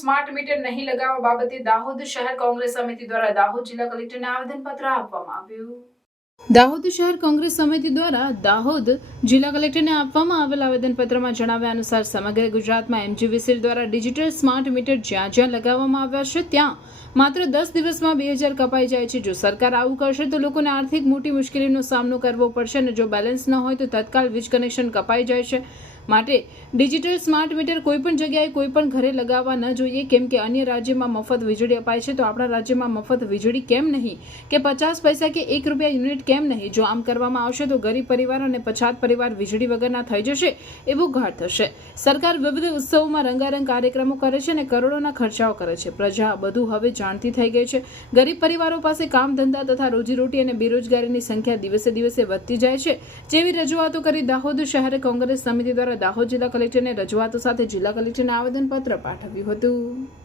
Smart meter નહીં લગાવવા બાબતે દાહોદ શહેર કોંગ્રેસ સમિતિ દ્વારા દાહોદ જિલ્લા કલેક્ટરને આવેદનપત્ર આપવામાં આવ્યું. દાહોદ શહેર કોંગ્રેસ સમિતિ દ્વારા દાહોદ જિલ્લા કલેક્ટરને આપવામાં આવેલ આવેદનપત્રમાં જણાવ્યા અનુસાર સમગ્ર ગુજરાતમાં MGVCL દ્વારા ડિજિટલ સ્માર્ટ મીટર જ્યાં જ્યાં લગાવવામાં આવ્યા છે ત્યાં માત્ર 10 દિવસમાં 2000 કપાઈ જાય છે. જો સરકાર આવું કરશે તો લોકોને આર્થિક મોટી મુશ્કેલીનો સામનો કરવો પડશે અને જો બેલેન્સ ન હોય તો તત્કાલ વીજ કનેક્શન કપાઈ જાય છે. માટે ડિજિટલ સ્માર્ટ મીટર કોઈપણ જગ્યાએ કોઈપણ ઘરે લગાવવા ન જોઈએ, કેમ કે અન્ય રાજ્યમાં મફત વીજળી અપાય છે તો આપણા રાજ્યમાં મફત વીજળી કેમ નહીં, કે 50 પૈસા કે ₹1 યુનિટ કેમ નહીં. જો આમ કરવામાં આવશે તો ગરીબ પરિવાર અને પછાત પરિવાર વીજળી વગરના થઈ જશે એવું ઘાટ થશે. સરકાર વિવિધ ઉત્સવોમાં રંગારંગ કાર્યક્રમો કરે છે અને કરોડોના ખર્ચાઓ કરે છે. પ્રજા બધું હવે જાણતી થઈ ગઈ છે. ગરીબ પરિવારો પાસે કામ ધંધા તથા રોજીરોટી અને બેરોજગારીની સંખ્યા દિવસે દિવસે વધતી જાય છે. જેવી રજૂઆતો કરી દાહોદ શહેર કોંગ્રેસ સમિતિ દ્વારા દાહોદ જિલ્લા કલેક્ટરને રજૂઆતો સાથે જિલ્લા કલેક્ટરને આવેદનપત્ર પાઠવ્યું હતું.